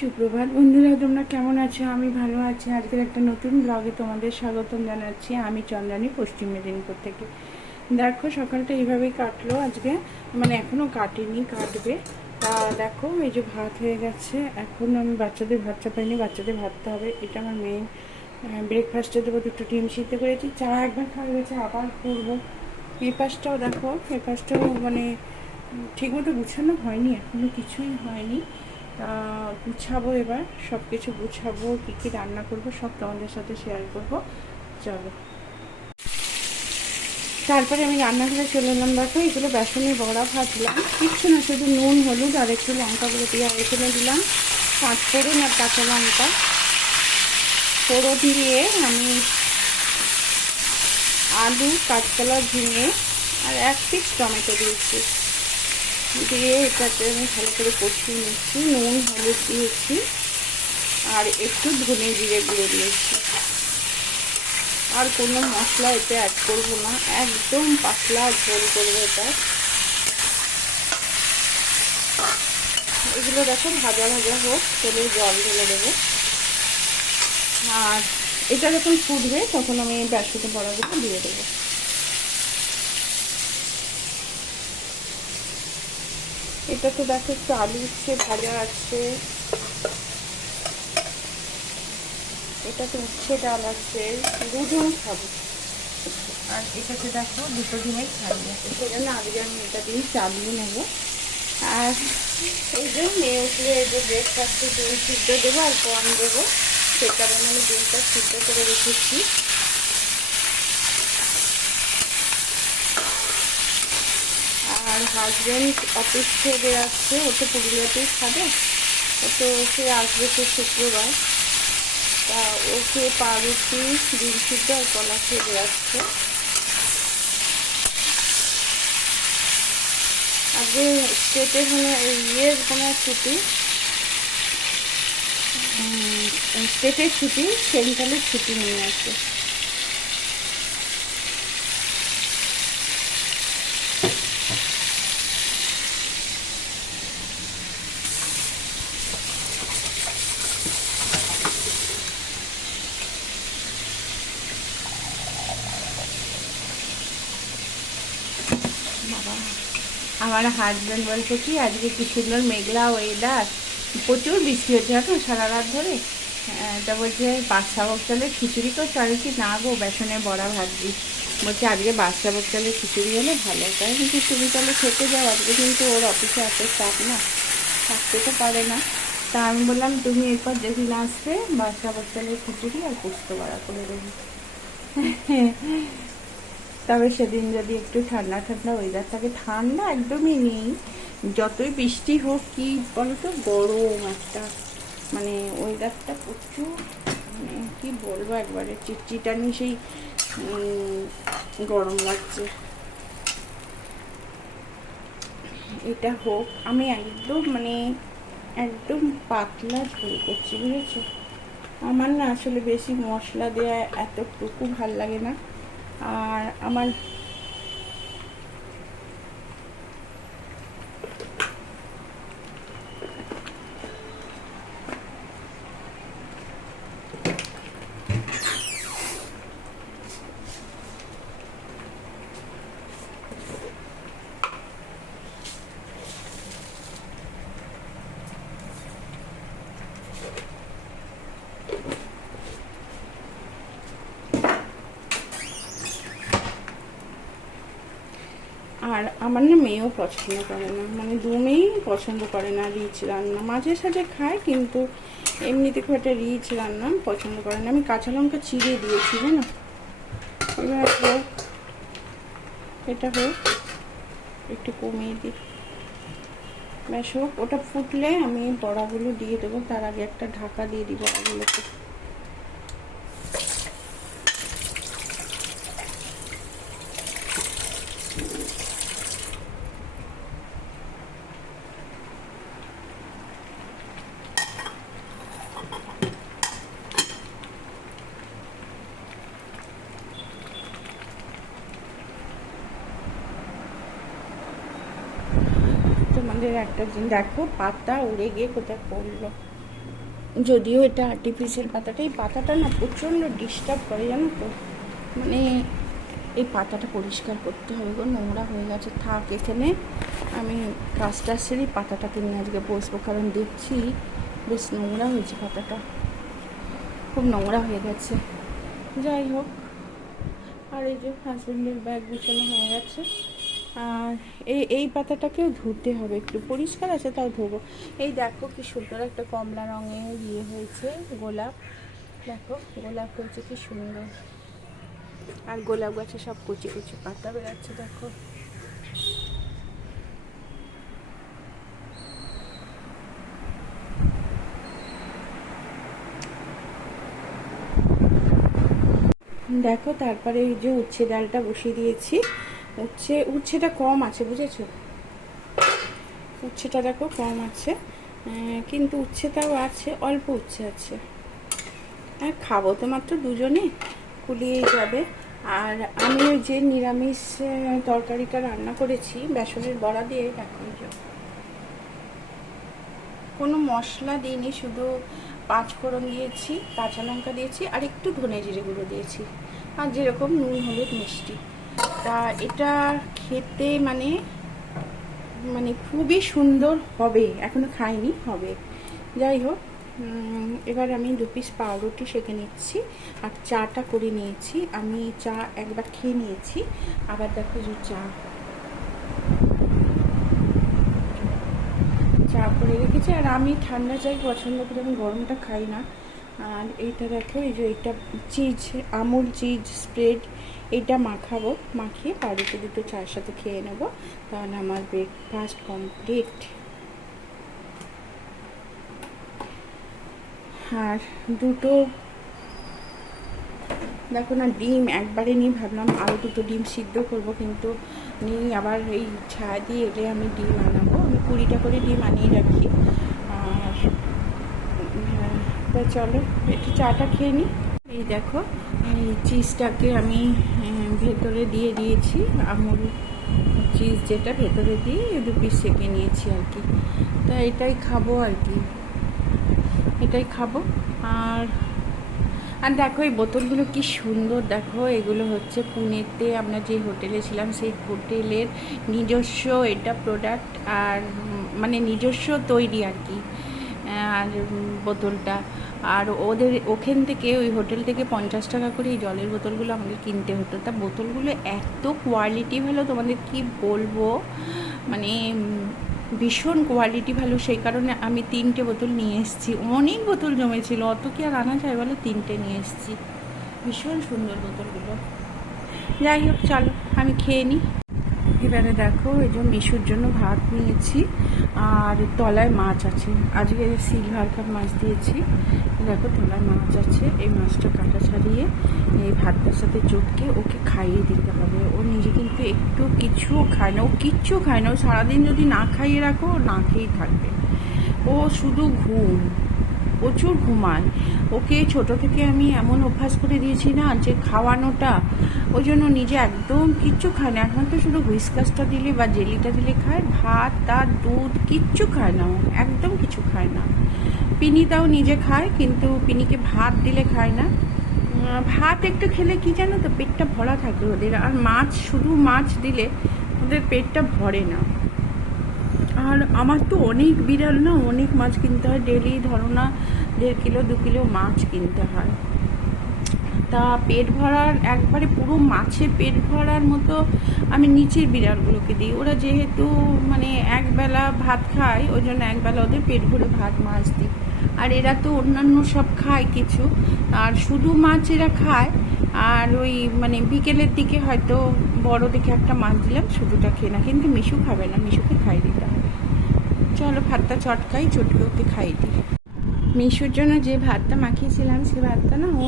সুপ্রভাত বন্ধুরা, তোমরা কেমন আছো? আমি ভালো আছি। আজকের একটা নতুন ব্লগে তোমাদের স্বাগতম জানাচ্ছি। আমি চন্দ্রানী, পশ্চিম মেদিনীপুর থেকে। দেখো, সকালটা এইভাবেই কাটলো আজকে, মানে এখনও কাটেনি, কাটবে। তা দেখো, এই যে ভাত হয়ে গেছে। এখন আমি বাচ্চাদের ভাত চাপাইনি, বাচ্চাদের ভাততে হবে। এটা আমার মেন ব্রেকফাস্টে দেবো। দুটো ডিম সিদ্ধ করেছি, চা একবার খাওয়া গেছে, আবার করবো। এই পাশটাও দেখো, এই পাশটাও মানে ঠিকমতো গুছানো হয়নি, এখনও কিছুই হয়নি। গুছাবো এবার, সব কিছু গুছাবো, কী কী রান্না করব সব তোমাদের সাথে শেয়ার করব। চলো, তারপরে আমি রান্নাঘরে চলে এলাম। দেখো, এগুলো বেসনের বড়া ভাজলাম, কিচ্ছু না, শুধু নুন হলুদ আর একটু লঙ্কা গুঁড়ো দিয়ে এখানে দিলাম, পাঁচ ফোড়ন আর কাঁচা লঙ্কা ফোড়ন দিয়ে আমি আলু, কাঁচকলা, ঝিঙে আর এক পিস টমেটো দিয়েছি, দিয়ে এটাতে আমি ভালো করে কষিয়ে নিচ্ছি। নুন হলুদ দিয়েছি আর একটু ধনে জিরে গুঁড়ো দিয়েছি। আর কোনো মশলা এতে অ্যাড করবো না, একদম পাতলা ঝোল করবো এটা। এগুলো দেখো ভাজা ভাজা হোক, তেলে জল ঢেলে দেবো। আর এটা যখন ফুটবে তখন আমি বেসনের বড়াগুলো দিয়ে দেবো। এটা তো দেখো একটু আলু উচ্ছে ভাজা আছে, এটা তো উচ্ছে ডাল আছে, দুজন খাবো। আর এটাতে দেখো দুটো ডিমের ছাড়ি আছে, সেই জন্য আগে আমি এটা দিয়ে চালিয়ে নেবো। আর এই যে মেয়ে উঠলে এই যে ব্রেকফাস্টে ডিম সিদ্ধ দেবো আর কর্ন দেবো, সে কারণে আমি ডিমটা সিদ্ধ করে রেখেছি। আর হাজব্যান্ড অফিস থেকে বেরাচ্ছে, ও তো পুরুলিয়াতেই খাবে, ও তো সে আসবে তো শুক্রবার। তা ওকে পাউরুটি, ডিম সিদ্ধ আর কলা খেয়ে বেরাচ্ছে। আজকে স্টেটের মানে ইয়ের কোনো ছুটি, স্টেটের ছুটি, সেন্ট্রালের ছুটি নিয়ে আছে। বাবা, আমার হাজব্যান্ড বলছে কি আজকে কি সুন্দর মেঘলা ওয়েদার, প্রচুর বৃষ্টি হচ্ছে এখন সারা রাত ধরে। তা বলছে বাদশাভোগ চালের খিচুড়ি করছো, আমি কি না গো, বেসনের বড়া ভাজছি। বলছে আজকে বাদশাভোগ চালের খিচুড়ি হলে ভালো হতো। কিন্তু তুমি তাহলে খেতে যাও, আজকে কিন্তু ওর অফিসে এত চাপ না, থাকতে তো পারে না। তা আমি বললাম তুমি এরপর যেদিন আসবে বাদশাভোগ চালের খিচুড়ি আর পোস্ত বড়া করে দেবো। তবে সেদিন যদি একটু ঠান্ডা ঠান্ডা ওয়েদার থাকে, ঠান্ডা একদমই নেই, যতই বৃষ্টি হোক, কি বলতো গরম একটা, মানে ওয়েদারটা প্রচুর, মানে কি বলবো, একবারে চিটচিটানি সেই গরম লাগছে। এটা হোক, আমি একদম মানে একদম পাতলা ঝোল করছি, বুঝেছো? আমার না আসলে বেশি মশলা দেওয়া এতটুকু ভাল লাগে না। আর আমার আর আমার না মেয়েও পছন্দ করে না, মানে দু মেয়েই পছন্দ করে না রিচ রান্না, মাঝে সাঝে খায় কিন্তু এমনিতে খুব একটা রিচ রান্না পছন্দ করে না। আমি কাঁচা লঙ্কা চিড়ে দিয়েছি জানো। এবার হোক, এটা হোক, একটু কমিয়ে দিই, ব্যাস হোক। ওটা ফুটলে আমি বড়াগুলো দিয়ে দেবো, তার আগে একটা ঢাকা দিয়ে দিই বড়াগুলোকে। তোমাদের একটা জিনিস দেখো, পাতা উড়ে গিয়ে কোথায় পড়লো, যদিও এটা আর্টিফিশিয়াল পাতাটা, এই পাতাটা না প্রচণ্ড ডিস্টার্ব করে জানো তো। মানে এই পাতাটা পরিষ্কার করতে হবে গো, নোংরা হয়ে গেছে। থাক এখানে, আমি কাজটা সেরেই পাতাটাকে নিয়ে আজকে বসবো, কারণ দেখছি বেশ নোংরা হয়েছে পাতাটা, খুব নোংরা হয়ে গেছে। যাই হোক, আর এই যে হাজব্যান্ডের ব্যাগ গুছানো হয়ে গেছে। আর এই পাতাটাকেও ধুতে হবে, একটু পরিষ্কার আছে তাও ধোবো। এই দেখো কি সুন্দর একটা কমলা রঙের ইয়ে হয়েছে, গোলাপ। দেখো গোলাপ হয়েছে কি সুন্দর, আর গোলাপ গাছে সব কুচি কুচি পাতা বেরাচ্ছে দেখো। দেখো তারপরে এই যে উচ্ছে ডালটা বসিয়ে দিয়েছি। উচ্ছেটা কম আছে বুঝেছো, উচ্ছেটা দেখো কম আছে, কিন্তু উচ্ছেটাও আছে, অল্প উচ্ছে আছে। হ্যাঁ খাবো তো মাত্র দুজনে, কুলিয়েই যাবে। আর আমি ওই যে নিরামিষ তরকারিটা রান্না করেছি বেসনের বড়া দিয়ে, দেখো কোনো মশলা দিইনি, শুধু 5 ফোড়ন দিয়েছি, কাঁচা লঙ্কা দিয়েছি, আর একটু ধনে জিরে গুঁড়ো দিয়েছি, আর যেরকম নুন হলুদ মিষ্টি। তা এটা খেতে মানে মানে খুবই সুন্দর হবে, এখনো খাইনি, হবে। যাই হোক, এবার আমি 2 পিস পাউরুটি সেঁকে নিচ্ছি, আর চাটা করে নিয়েছি। আমি চা একবার খেয়ে নিয়েছি, আবার দেখো যে চা করে রেখেছি। আর আমি ঠান্ডা চাই পছন্দ করি, আমি গরমটা খাই না। আর এইটা দেখো, এই যে এইটা চিজ, আমুল চিজ স্প্রেড, এইটা মাখাবো, মাখিয়ে পাউরুটি দুটো চায়ের সাথে খেয়ে নেবো, তাহলে আমার ব্রেকফাস্ট কমপ্লিট। আর দুটো দেখো না ডিম একবারে নিয়ে ভাবলাম আরও 2টো ডিম সিদ্ধ করবো, কিন্তু নিয়ে আবার এই ছায়া দিয়ে এলে আমি ডিম আনাবো। আমি 20টা করে ডিম আনিয়ে রাখি। আর তা চলো একটু চাটা খেয়ে নিই। এই দেখো, এই চিজটাকে আমি ভেতরে দিয়ে দিয়েছি, আমুল চিজ যেটা ভেতরে দিয়ে 2 পিস সেঁকে নিয়েছি আর কি। তা এটাই খাবো আর কি, এটাই খাবো। আর আর দেখো এই বোতলগুলো কি সুন্দর, দেখো এগুলো হচ্ছে পুনেতে আমরা যে হোটেলে ছিলাম সেই হোটেলের নিজস্ব এটা প্রোডাক্ট, আর মানে নিজস্ব তৈরি আর কি। আর বোতলটা, আর ওখান থেকে ওই হোটেল থেকে 50 টাকা করে এই জলের বোতলগুলো আমাদের কিনতে হতো। তা বোতলগুলো এত কোয়ালিটি ভালো, তোমাদের কি বলবো, মানে ভীষণ কোয়ালিটি ভালো। সেই কারণে আমি 3টে বোতল নিয়ে এসেছি, অনেক বোতল জমেছিল, অত কি আর আনা যায় বলো, 3টে নিয়ে এসেছি। ভীষণ সুন্দর বোতলগুলো। যাই হোক চলো আমি খেয়ে নিই। এবারে দেখো এই যে মিশুর জন্য ভাত নিয়েছি, আর তলায় মাছ আছে, আজকে সিলভার কাপ মাছ দিয়েছি। দেখো তলায় মাছ আছে, এই মাছটা কাটা ছাড়িয়ে এই ভাতটার সাথে চটকে ওকে খাইয়ে দিতে হবে। ও নিজে কিন্তু একটু কিছুও খায় না, ও কিচ্ছু খায় না। ও সারাদিন যদি না খাইয়ে রাখো না খেয়েই থাকবে, ও শুধু ঘুম, প্রচুর ঘুমায়। ওকে ছোট থেকে আমি এমন অভ্যাস করে দিয়েছি না যে খাওয়ানোটা, ওই জন্য নিজে একদম কিচ্ছু খায় না। এখন তো শুধু হুইস্কাসটা দিলে বা জেলিটা দিলে খায়, ভাত তার দুধ কিচ্ছু খায় না, একদম কিছু খায় না। পিনিটাও নিজে খায়, কিন্তু পিনিকে ভাত দিলে খায় না। ভাত একটু খেলে কি জানো তো, পেটটা ভরা থাকে ওদের। আর মাছ, শুধু মাছ দিলে ওদের পেটটা ভরে না। আর আমার তো অনেক বিড়াল না, অনেক মাছ কিনতে হয় ডেলি, ধরো না 1.5 কিলো 2 কিলো মাছ কিনতে হয়। তা পেট ভরার একবারে পুরো মাছের পেট ভরার মতো আমি নিচের বিড়ালগুলোকে দিই। ওরা যেহেতু মানে একবেলা ভাত খায়, ওই জন্য একবেলা ওদের পেট ভরে ভাত মাছ দিই। আর এরা তো অন্যান্য সব খায় কিছু, আর শুধু মাছ এরা খায়। আর ওই মানে বিকেলের দিকে হয়তো বড় দেখে একটা মাছ দিলাম, শুধুটা খেয়ে না। কিন্তু মিশু খাবে না, মিশুকে খাইয়ে দিতে হবে। চলো ভাতটা চটকাই, চটকে ওকে খাইয়ে দিই। মিশুর জন্য যে ভাতটা মাখিয়েছিলাম সে ভাতটা না ও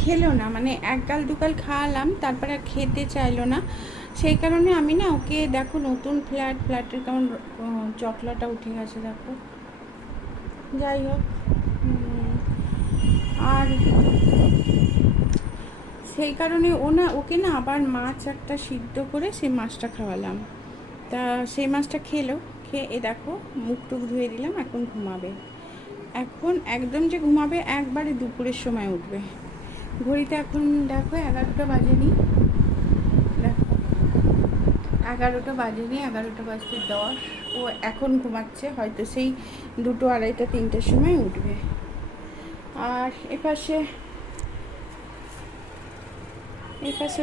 খেলো না, মানে 1 গাল 2 গাল খাওয়ালাম, তারপরে আর খেতে চাইলো না। সেই কারণে আমি না ওকে, দেখো নতুন ফ্ল্যাটের কেমন চকলাটা উঠে গেছে দেখো। যাই হোক, আর সেই কারণে ওকে না আবার মাছ একটা সিদ্ধ করে সেই মাছটা খাওয়ালাম। তা সেই মাছটা খেলো, খেয়ে দেখো মুখ টুক ধুয়ে দিলাম, এখন ঘুমাবে। এখন একদম যে ঘুমাবে একবারে দুপুরের সময় উঠবে। ঘড়িতে এখন দেখো 11টা বাজেনি, দেখো 11টা বাজেনি, 11টা বাজতে 10। ও এখন ঘুমাচ্ছে, হয়তো সেই 2টো, 2:30, 3টের সময় উঠবে। আর এপাশে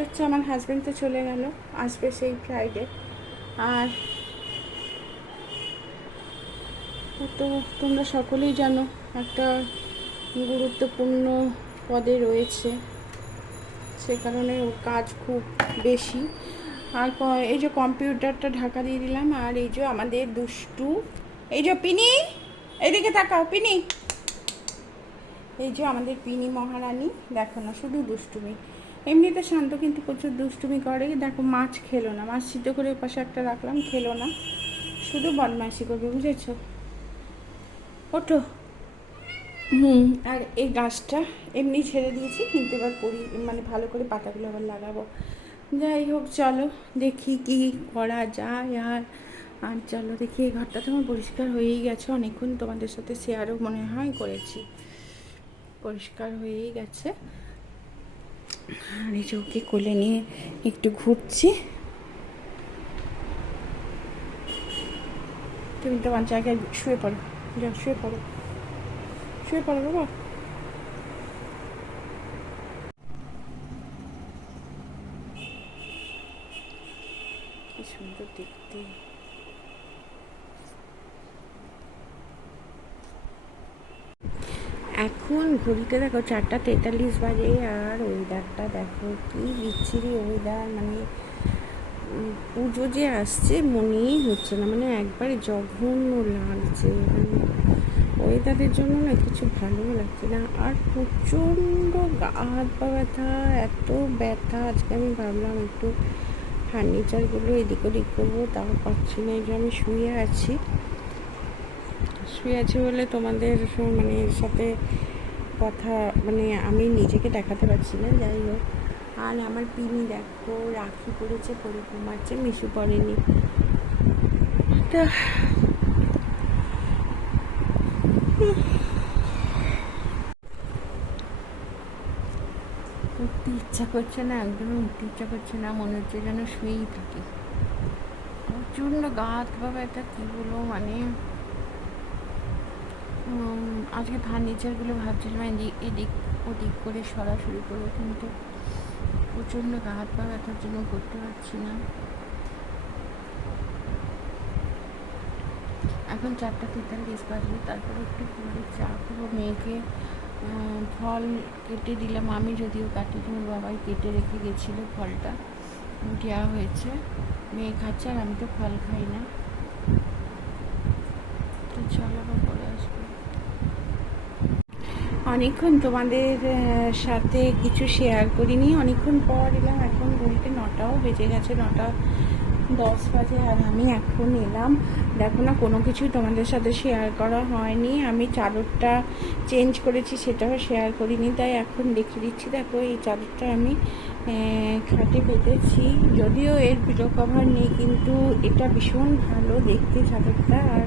হচ্ছে আমার হাজব্যান্ড তো চলে গেল, আসবে সেই ফ্রাইডে। আর তো তোমরা সকলেই জানো একটা গুরুত্বপূর্ণ পদে রয়েছে, সে কারণে ওর কাজ খুব বেশি। আর এই যে কম্পিউটারটা ঢাকা দিয়ে দিলাম। আর এই যে আমাদের দুষ্টু, এই যে পিনি, এদিকে তাকাও পিনি, এই যে আমাদের পিনি মহারানী, দেখো না শুধু দুষ্টুমি। এমনিতে শান্ত কিন্তু প্রচুর দুষ্টুমি করে। দেখো মাছ খেলো না, মাছ সিদ্ধ করে পাশে একটা রাখলাম, খেলো না, শুধু বদমাইশি করবে, বুঝেছো? ওঠো। আর এই গাছটা এমনি ছেড়ে দিয়েছি, কিন্তু এবার মানে ভালো করে পাতাগুলো আবার লাগাবো। যাই হোক, চলো দেখি কি করা যায়। আর চলো দেখি, এই ঘরটা তো আমার পরিষ্কার হয়েই গেছে, অনেকক্ষণ তোমাদের সাথে শেয়ারও মনে হয় করেছি, পরিষ্কার হয়েই গেছে। আর এই যে ওকে কোলে নিয়ে একটু ঘুরছি। তুমি তোমার জায়গায় শুয়ে পড়ো, যাও শুয়ে পড়ো, শুয়ে পড়ো বাবা। কি সুন্দর দেখতে। এখন ঘড়িতে দেখো 4:43 বাজে। আর ওয়েদারটা দেখো কি বিচ্ছিরি ওয়েদার, মানে পুজো যে আসছে মনেই হচ্ছে না, মানে একবারে জঘন্য লাগছে। মানে ওয়েদারের জন্য না কিছু ভালো লাগছে না। আর প্রচণ্ড গা হাত পা ব্যথা, এত ব্যথা। আজকে আমি ভাবলাম একটু ফার্নিচারগুলো এদিক ওদিক করবো, তাও পাচ্ছি না। এই যে আমি শুয়ে আছি বলে তোমাদের মানে সাথে কথা, মানে আমি নিজেকে দেখাতে পারছি না। যাই হোক, আর আমার পিনি দেখো রাখি পড়েছে, পরে ঘুমাচ্ছে, মিশু পড়েনি। তা উঠতে ইচ্ছা করছে না, একদমই উঠতে ইচ্ছা করছে না, মনে হচ্ছে যেন শুয়েই থাকি। প্রচণ্ড গা হাত পা ব্যথা, কী বলবো, মানে আজকে ফার্নিচারগুলো ভাবছিলাম এদিক ওদিক করে সরাসরি করবো, কিন্তু প্রচণ্ড গা হাত পা ব্যথার জন্য করতে পারছি না। এখন 4:43 বাজে, তারপরে একটু পরে চা খাবো। মেয়েকে ফল কেটে দিলাম, আমি যদিও কাটিনি, ওর বাবাই কেটে রেখে গেছিলো, ফলটা দেওয়া হয়েছে, মেয়ে খাচ্ছে, আর আমি তো ফল খাই না। তো চলো আবার পরে আসবো। অনেকক্ষণ তোমাদের সাথে কিছু শেয়ার করিনি, অনেকক্ষণ পর এলাম। এখন ঘড়িতে 9টাও বেজে গেছে, 9:10 বাজে। আর আমি এখন এলাম, দেখো না কোনো কিছুই তোমাদের সাথে শেয়ার করা হয়নি। আমি চাদরটা চেঞ্জ করেছি, সেটাও শেয়ার করিনি, তাই এখন দেখিয়ে দিচ্ছি। দেখো এই চাদরটা আমি খাটে পেতেছি, যদিও এর পিলো কভার নেই, কিন্তু এটা ভীষণ ভালো দেখতে চাদরটা, আর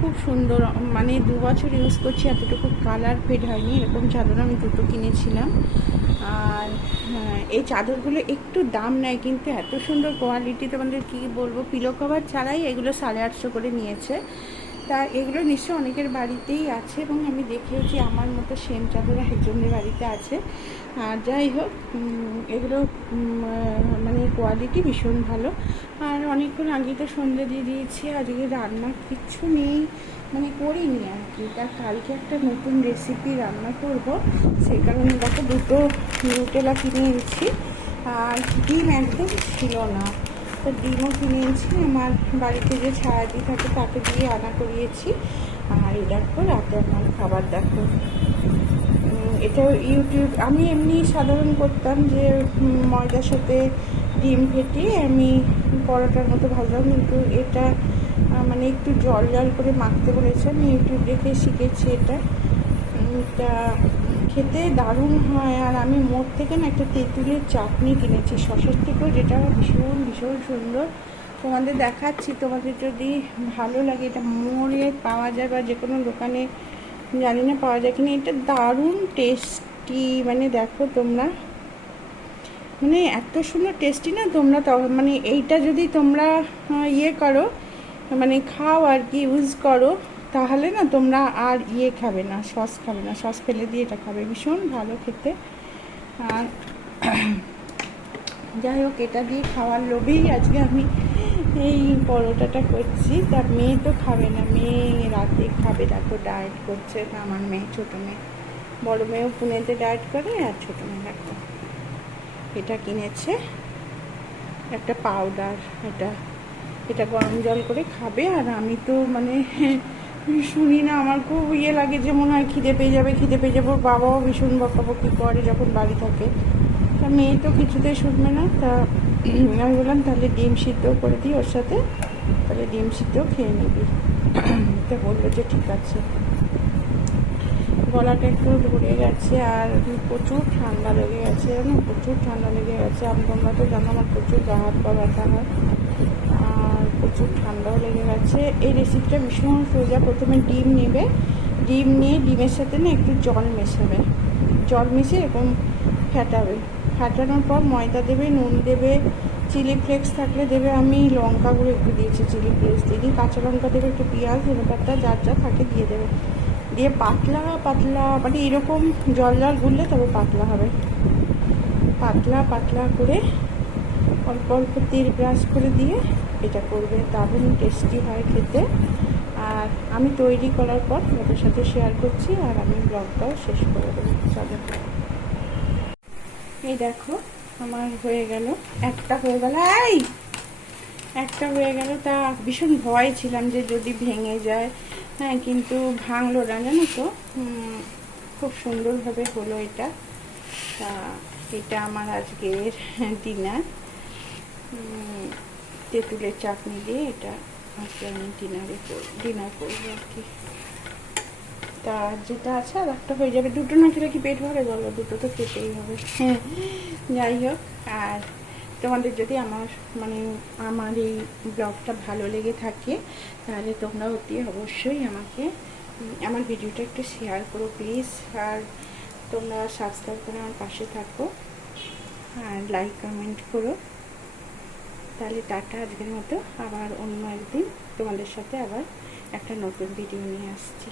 খুব সুন্দর। মানে 2 বছর ইউজ করছি, এতটুকু কালার ফেড হয়নি। এরকম চাদর আমি 2টো কিনেছিলাম। আর এই চাদরগুলো একটু দাম নেয়, কিন্তু এত সুন্দর কোয়ালিটি, তোমাদের কী বলবো। পিলো কভার ছাড়াই এগুলো 850 করে নিয়েছে। তা এগুলো নিশ্চয়ই অনেকের বাড়িতেই আছে, এবং আমি দেখেছি আমার মতো সেম চাদর একজনের বাড়িতে আছে। আর যাই হোক, এগুলো মানে কোয়ালিটি ভীষণ ভালো। আর অনেকক্ষণ আগে তো সন্ধ্যে দিয়ে দিয়েছি, আজকে রান্না কিচ্ছু নেই, মানে করিনি আর কি। তার কালকে একটা নতুন রেসিপি রান্না করব, সেই কারণে দেখো 2টো নিউটেলা কিনে এনেছি। আর ডিম একদম ছিল না, তো ডিমও কিনে এনেছি, আমার বাড়িতে যে ছায়াদি থাকে তাকে দিয়ে আনা করিয়েছি। আর এই দেখো রাতে আমার খাবার, দেখো এটা ইউটিউব, আমি এমনি সাধারণ করতাম যে ময়দার সাথে ডিম ফেটিয়ে আমি পরোটার মতো ভাজলাম, কিন্তু এটা মানে একটু জল জল করে মাখতে বলেছে, আমি ইউটিউব দেখে শিখেছি এটা। খেতে দারুণ হয়। আর আমি মোড় থেকে না একটা তেঁতুলের চাটনি কিনেছি শসার থেকেও, যেটা ভীষণ ভীষণ সুন্দর, তোমাদের দেখাচ্ছি। তোমাদের যদি ভালো লাগে, এটা মোড়ে পাওয়া যায় বা যে কোনো দোকানে জানি না পাওয়া যায় কিনা। এটা দারুণ টেস্টি, মানে দেখো তোমরা, মানে এত সুন্দর টেস্টি না। তোমরা মানে এইটা যদি তোমরা ইয়ে করো, মানে খাও আর কি, ইউজ করো, তাহলে না তোমরা আর ইয়ে খাবে না, সস খাবে না, সস ফেলে দিয়ে এটা খাবে, ভীষণ ভালো খেতে। আর যাই হোক, এটা দিয়ে খাওয়ার লোভেই আজকে আমি এই পরোটাটা করছি। তা মেয়ে তো খাবে না, মেয়ে রাতে খাবে। দেখো ডায়েট করছে আমার মেয়ে, ছোটো মেয়ে। বড়ো মেয়েও পুনেতে ডায়েট করে, আর ছোটো মেয়ে দেখো এটা কিনেছে, একটা পাউডার। এটা গরম জল করে খাবে। আর আমি তো মানে শুনি না, আমার খুব ইয়ে লাগে যে মনে হয় খিদে পেয়ে যাবে। বাবাও ভীষণ বকাবকি করে যখন বাড়ি থাকে। তা মেয়ে তো কিছুতেই শুনবে না। তা আমি বললাম তাহলে ডিম সিদ্ধ করে দিই ওর সাথে, তাহলে ডিম সিদ্ধ খেয়ে নিবি। তা বললো যে ঠিক আছে। গলাটা একটু ধরে গেছে, আর প্রচুর ঠান্ডা লেগে গেছে, প্রচুর ঠান্ডা লেগে গেছে। তোমরা তো জানো আমার প্রচুর গা হাত পা ব্যথা হয়, আর প্রচুর ঠান্ডাও লেগে গেছে। এই রেসিপিটা ভীষণ সোজা। প্রথমে ডিম নেবে, ডিম নিয়ে ডিমের সাথে না একটু জল মেশাবে, জল মিশিয়ে এরকম ফাটানোর পর ময়দা দেবে, নুন দেবে, চিলি ফ্লেক্স থাকলে দেবে, আমি লঙ্কা গুঁড়ো একটু দিয়েছি, চিলি ফ্লেক্স দিয়ে দিই, কাঁচা লঙ্কা দেবে, একটু পেঁয়াজ, ধনেপাতা যা যা থাকে দিয়ে দেবে, দিয়ে পাতলা পাতলা মানে এরকম জল গুললে তবে পাতলা হবে। পাতলা পাতলা করে অল্প অল্প তেল ব্রাশ করে দিয়ে এটা করবে, দারুণ টেস্টি হয় খেতে। আর আমি তৈরি করার পর তোমাদের সাথে শেয়ার করছি, আর আমি ব্লগটাও শেষ করে দেবো। চলো, এই দেখো আমার হয়ে গেল, একটা হয়ে গেল, একটা হয়ে গেল। তা ভীষণ ভয় ছিলাম যে যদি ভেঙে যায়, হ্যাঁ, কিন্তু ভাঙলো না, জানো তো। খুব সুন্দরভাবে হলো এটা। তা এটা আমার আজকের তেঁতুলের চাটনি দিয়ে এটা আজকে আমি ডিনার করবো আর কি। তা যেটা আছে আর একটা হয়ে যাবে। দুটো না খেলে কি পেট ভরে বলো? দুটো তো খেতেই হবে। হ্যাঁ, যাই হোক। আর তোমাদের যদি আমার এই ব্লগটা ভালো লেগে থাকে, তাহলে তোমরা অতি অবশ্যই আমাকে আমার ভিডিওটা একটু শেয়ার করো প্লিজ। আর তোমরা সাবস্ক্রাইব করে আমার পাশে থাকো, আর লাইক কমেন্ট করো। তাহলে টাটা আজকের মতো, আবার অন্য একদিন তোমাদের সাথে আবার একটা নতুন ভিডিও নিয়ে আসছি।